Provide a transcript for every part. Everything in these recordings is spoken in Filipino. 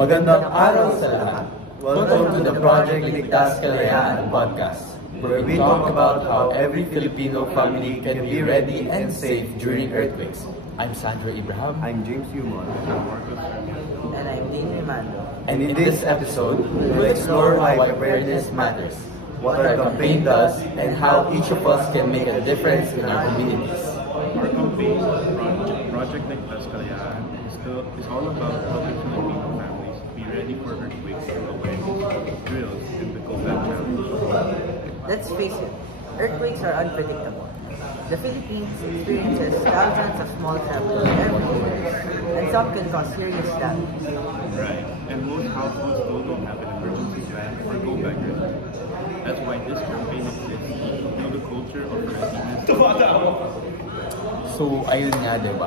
Magandang araw sa lahat. Welcome to the Project Ligtas Kalayaan podcast, where we talk about how every Filipino family can be ready and safe during earthquakes. I'm Sandro Ibrahim. I'm James Humon. And I'm Daniel Mando. And in this episode, we'll explore why preparedness matters, what our campaign does, and how each of us can make a difference in our communities. Our campaign, Project Ligtas Kalayaan, is all about helping Filipino families be ready for earthquakes through awareness, drills, and the COVAD challenge. Let's face it, earthquakes are unpredictable. The Philippines experiences thousands of small tremors every year, and some can cause serious damage. Right, and most households still don't have an emergency plan or go back ready. That's why this campaign exists, to build a culture of readiness. So, ayun nga, diba?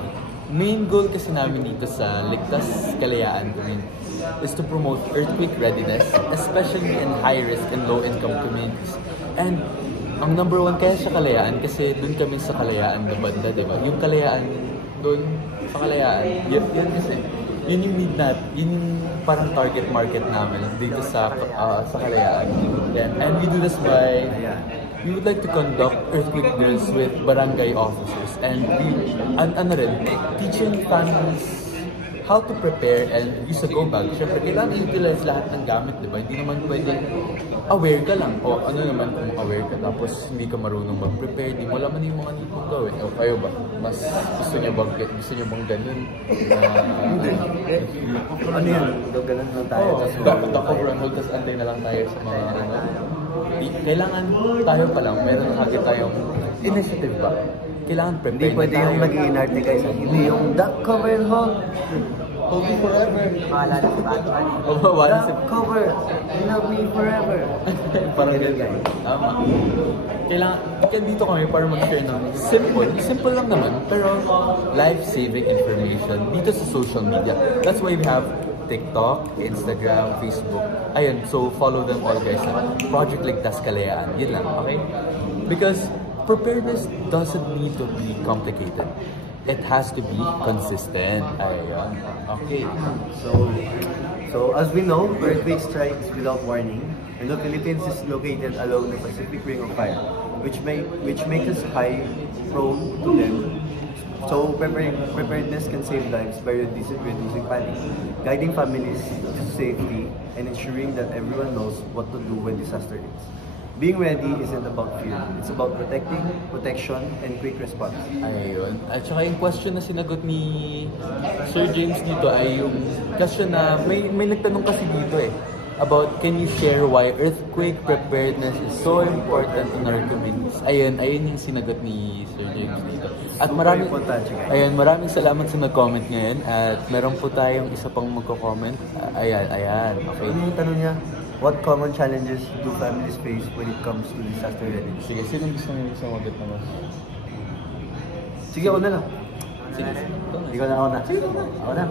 Main goal kasi namin dito sa Ligtas Kalayaan is to promote earthquake readiness, especially in high-risk and low-income communities. And ang number one kaya sa Kalayaan, kasi dun kami sa Kalayaan na banda, diba? Yung Kalayaan, dun sa Kalayaan, yun kasi, yun yung need natin, yun yung parang target market namin dito sa Kalayaan. Yeah. And we do this by, we would like to conduct earthquake drills with barangay officers and teaching families how to prepare and use a go bag. Siyempre, kailangan i-utilize lahat ng gamit, di ba? Hindi naman pwede aware ka lang. O ano naman kung aware ka tapos hindi ka marunong mag-prepare, di mo laman yung mga need mong gawin. O kayo ba? Mas gusto niyo bang ganun? Ano yan? Ganun lang tayo. Talk over and hold, tapos antay na lang tayo sa mga kailangan tayo pa lang, meron agad tayong initiative ba? Kailangan prepare. Hindi pwede yung nag-iinarte guys. Hindi yung duck cover and hold. Hold me forever. Wala na si Batman. Duck cover. Love me forever. Parang ganun guys. Tama. Kaya dito kami para mag-share ng simple lang naman, pero life-saving information dito sa social media. That's why we have TikTok, Instagram, Facebook. Ayun, so follow them all guys. Project Ligtas Kalayaan. Yun lang, okay? Because preparedness doesn't need to be complicated. It has to be consistent. Ayun. Okay. So as we know, earthquake strikes without warning, and the Philippines is located along the Pacific Ring of Fire, which make us high prone to them. So preparedness can save lives by reducing panic, guiding families to safety, and ensuring that everyone knows what to do when disaster hits. Being ready isn't about fear. It's about protection, and quick response. Ayun. At saka yung question na sinagot ni Sir James dito ay yung question na may nagtanong kasi dito about can you share why earthquake preparedness is so important in our communities. Ayun yung sinagot ni Sir James dito. At maraming salamat sa nag-comment ngayon at meron po tayong isa pang magko-comment. Ayan. Okay. Ano yung tanong niya? What common challenges do families face when it comes to disaster readiness? Sige, sinong gusto nyo sumagot naman? Sige, ako na lang. Sige. Ikaw na ako na. Sige, ako na.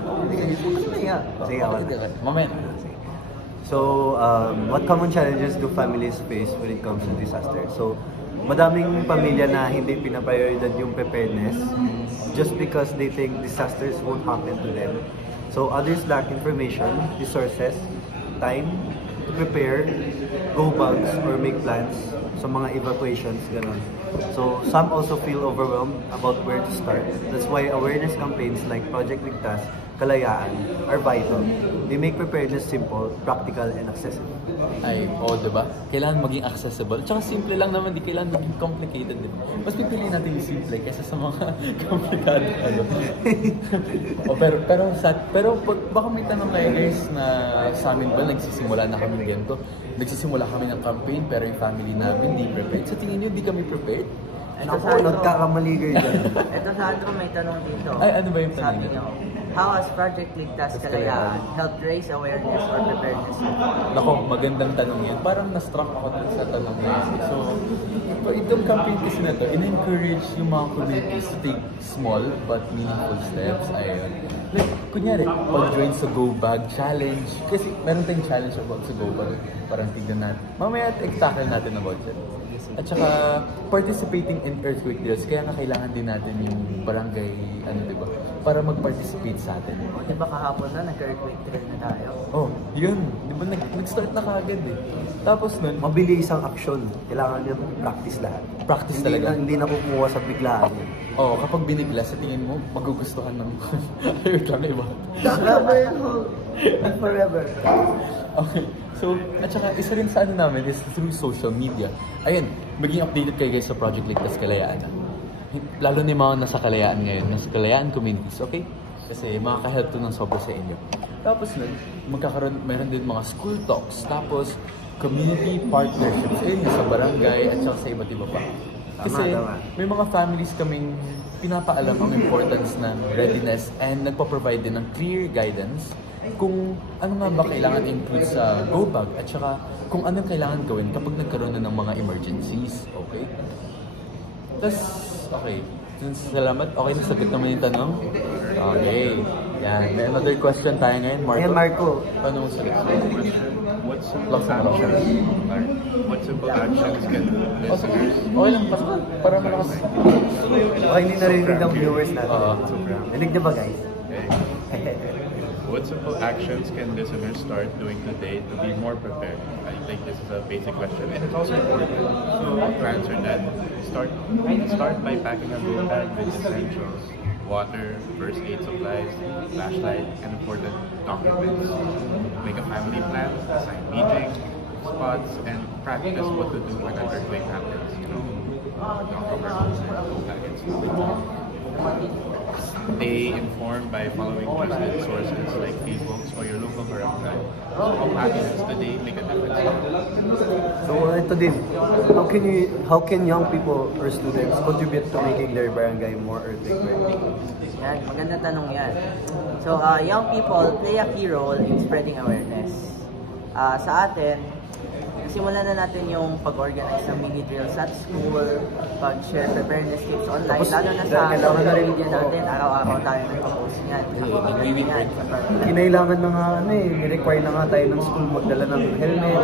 Sige, ako na. Moment. So, what common challenges do families face when it comes to disaster? So, madaming pamilya na hindi pinaprioridad yung preparedness just because they think disasters won't happen to them. So, others lack information, resources, time to prepare, go bags, or make plans sa mga evacuations, ganun. So, some also feel overwhelmed about where to start. That's why awareness campaigns like Project Ligtas Kalayaan are vital. They make preparedness simple, practical, and accessible. Diba? Kailangan maging accessible. Tsaka simple lang naman, di kailangan maging complicated, diba? Mas pipiliin natin yung simple kaysa sa mga komplikado. pero baka may tanong kayo guys na sa amin ba nagsisimula na kami ganito? Nagsisimula kami ng campaign pero yung family namin di prepared. Sa tingin niyo, di kami prepared? Ako, nagkakamali kayo dyan. Ito sa Andrew may tanong dito. Ano ba yung tanong Sabi niyo, how has Project Ligtas Kalayaan helped raise awareness or preparedness? Nako, magandang tanong yan. Parang na-struck ako dun sa tanong na yun. So, itong campaign kasi na to, in-encourage yung mga communities to take small but meaningful steps. Ayun. Like, kunyari, pag-join sa Go Bag Challenge. Kasi meron tayong challenge about sa Go Bag. Parang tignan natin. Mamaya, tackle natin about it. At saka, participating in earthquake drills, kaya na kailangan din natin yung barangay, diba? Para mag-participate sa atin. Di ba kahapon na, nag-earthquake drill na tayo? Oh, yun. Di ba nag-start na kagad eh. Tapos nun, Mabilis ang aksyon. Kailangan nyo practice lahat. practice talaga. Hindi na kukuha sa biglaan. Oh, kapag binigla, sa tingin mo, magugustuhan ng... Wait lang, iba. Forever. Okay. So, at saka isa rin sa ano namin is through social media. Ayun, maging updated kayo guys sa Project Ligtas Kalayaan. Lalo na yung mga nasa Kalayaan ngayon, nasa Kalayaan communities, okay? Kasi makaka-help to ng sobra sa inyo. Tapos nun, meron din mga school talks, tapos community partnerships, ayun sa barangay at saka sa iba't iba pa. Kasi Tama. may mga families kaming pinapaalam ang importance ng readiness and nagpo-provide din ng clear guidance kung ano nga ba kailangan include sa go bag at saka kung ano kailangan gawin kapag nagkaroon na ng mga emergencies. Okay? Tapos, okay. Salamat. Okay, nasagot naman yung tanong. Okay. Yan. May another question tayo ngayon, Marco. Ayan, Marco. Ano mo sagot? What simple actions can listeners Okay lang. Para malakas. Okay, hindi narinig ng viewers natin. Oo. Narinig na ba, guys? What simple actions can listeners start doing today to be more prepared? I think this is a basic question, and it's also important. So to answer that, start by packing a go bag with essentials: water, first aid supplies, flashlight, and important documents. Make a family plan, assign meeting spots, and practice what to do when an earthquake happens. You know, documents and go bag and stuff. Stay informed by following trusted sources like Facebook or your local barangay. Small actions today make a difference. So, ito din. How can young people or students contribute to making their barangay more earthquake ready? Yan, magandang tanong yan. So, young people play a key role in spreading awareness. Sa atin, simulan na natin yung pag-organize ng mini drills at school, pag-share preparedness tips online, Tapos, lalo na sa kailangan social na rin- media natin, araw-araw tayo nagpo-post niyan. nag-retweet. Kinailangan na nga, require na nga tayo ng school magdala ng helmet.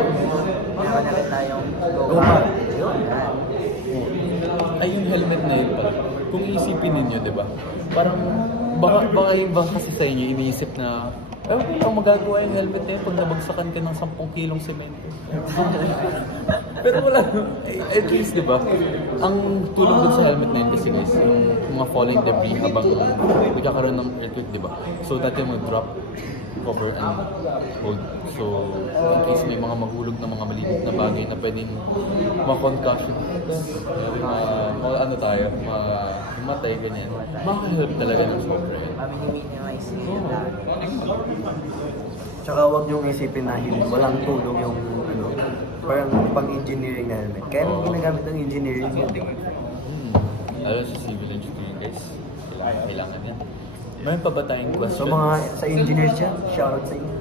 Meron na rin tayong Go bag. Yun, yan. Ay, yung helmet na yun pala. Kung iisipin ninyo, di ba? Parang, baka yung ba kasi sa inyo, iniisip na, okay, ang magagawa yung helmet na yun pag nabagsakan ka ng 10 kilong semento. Pero wala, at least, di ba? Ang tulong dun sa helmet na yun kasi guys, yung mga falling debris habang nagkakaroon ng earthquake, di ba? So, dati mag-drop, cover and hold. So, in case may mga mahulog na mga maliit na bagay na pwedeng ma-concussion, ano tayo, matay, ganyan. Maka-help talaga ng sobra yun. Minimize yung dami. Tsaka huwag niyong isipin na walang tulong yung parang pang-engineering na helmet. Kaya nung ginagamit ng engineering yun. Lalo sa civil engineering guys, kailangan yan. Mayroon pa ba tayong question? So mga sa engineers dyan, shoutout sa inyo.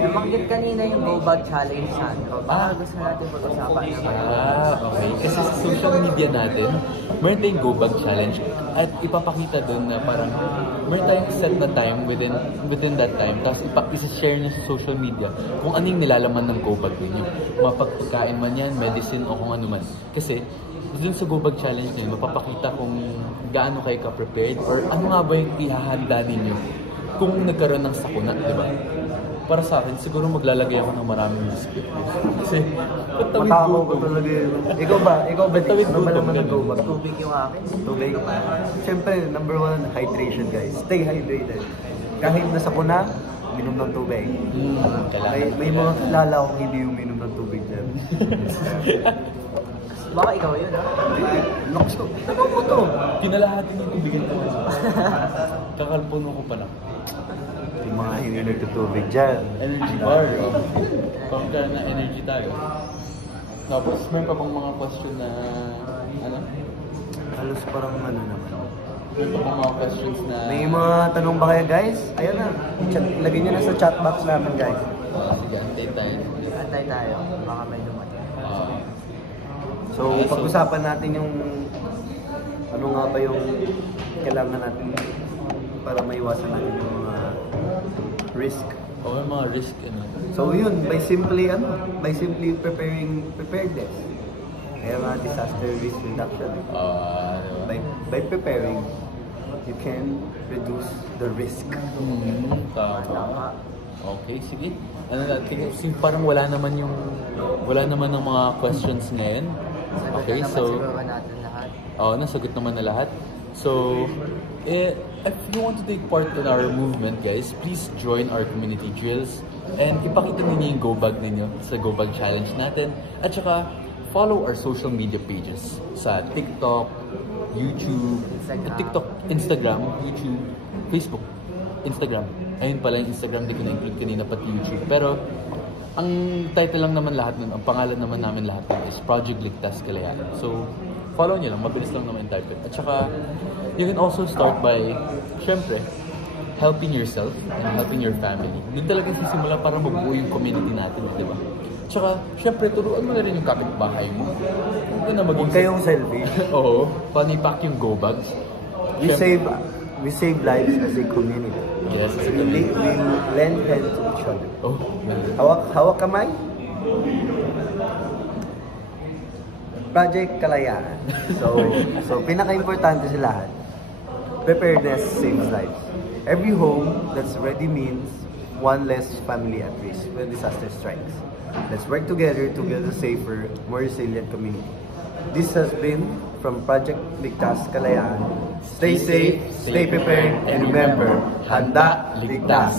Nabanggit kanina yung Go Bag Challenge, Sandro. Baka gusto natin pag-usapan naman. Okay. Kasi sa social media natin, meron tayong Go Bag Challenge at ipapakita doon na parang meron tayong set na time within that time, tapos isi-share niya sa social media kung ano yung nilalaman ng Go Bag ninyo. Mapagkain man yan, medicine o kung ano man. Kasi dun sa Go Bag Challenge ngayon, mapapakita kung gaano kayo ka-prepared or ano nga ba yung ihahanda ninyo kung nagkaroon ng sakuna, di ba? Para sa akin, siguro maglalagay ako ng maraming biscuit. Kasi, patawid Matako ko gutom. talaga yun. Ikaw ba? Patawid Ano ba gutom naman ang ganun. go bag? Tubig yung akin. Tubig. Siyempre, number one, hydration guys. Stay hydrated. Kahit nasa kuna, minom ng tubig. Kailangan. May mga kilala akong hindi uminom ng tubig dyan. Baka ikaw yun, ha? Lakas ko. Ano mo to? Kinalahati ng tubigin ko. Kakalpuno ko pa lang. Yung mga hindi nagtutubig dyan. Energy bar. Pagka na energy tayo. Tapos, may pa bang mga question na, ano? Halos parang ano naman. May pa bang mga questions na... May mga tanong ba kayo guys? Ayun na. Lagyan nyo na sa chat box namin guys. Sige, antay tayo. Antay tayo. Baka may dumating. So, pag-usapan natin yung ano nga ba yung kailangan natin para maiwasan natin yung mga risk. O may mga risk, ano? So, yun, by simply preparedness. Kaya nga disaster risk reduction. Diba? By preparing, you can reduce the risk. Tama. Okay, sige. Ano natin, parang wala naman ng mga questions ngayon. Okay, so natin lahat. nasagot naman na lahat. So, if you want to take part in our movement, guys, please join our community drills and ipakita ninyo yung go bag ninyo sa go bag challenge natin. At saka, follow our social media pages sa TikTok, YouTube, Instagram, YouTube, Facebook, Instagram. Ayun pala yung Instagram, di ko na-include kanina pati YouTube. Pero, ang title lang naman lahat nun, ang pangalan naman namin lahat nun is Project Ligtas Kalayaan. So, follow nyo lang, mabilis lang naman yung type it. At saka, you can also start by, syempre, helping yourself and helping your family. Doon talaga sisimula para mabuo yung community natin, di ba? Tsaka, syempre, turuan mo na rin yung kapitbahay mo. Huwag kayong selfish. Oo, panipak yung go bags. We save lives as a community. Yes, as a We community. lend hand to each other. Oh, Hawak kamay. Project Kalayaan. So pinaka-importante sa lahat, preparedness saves lives. Every home that's ready means one less family at risk when disaster strikes. Let's work together to build a safer, more resilient community. This has been from Project Ligtas Kalayaan. Stay safe, stay prepared, and remember, handa, ligtas.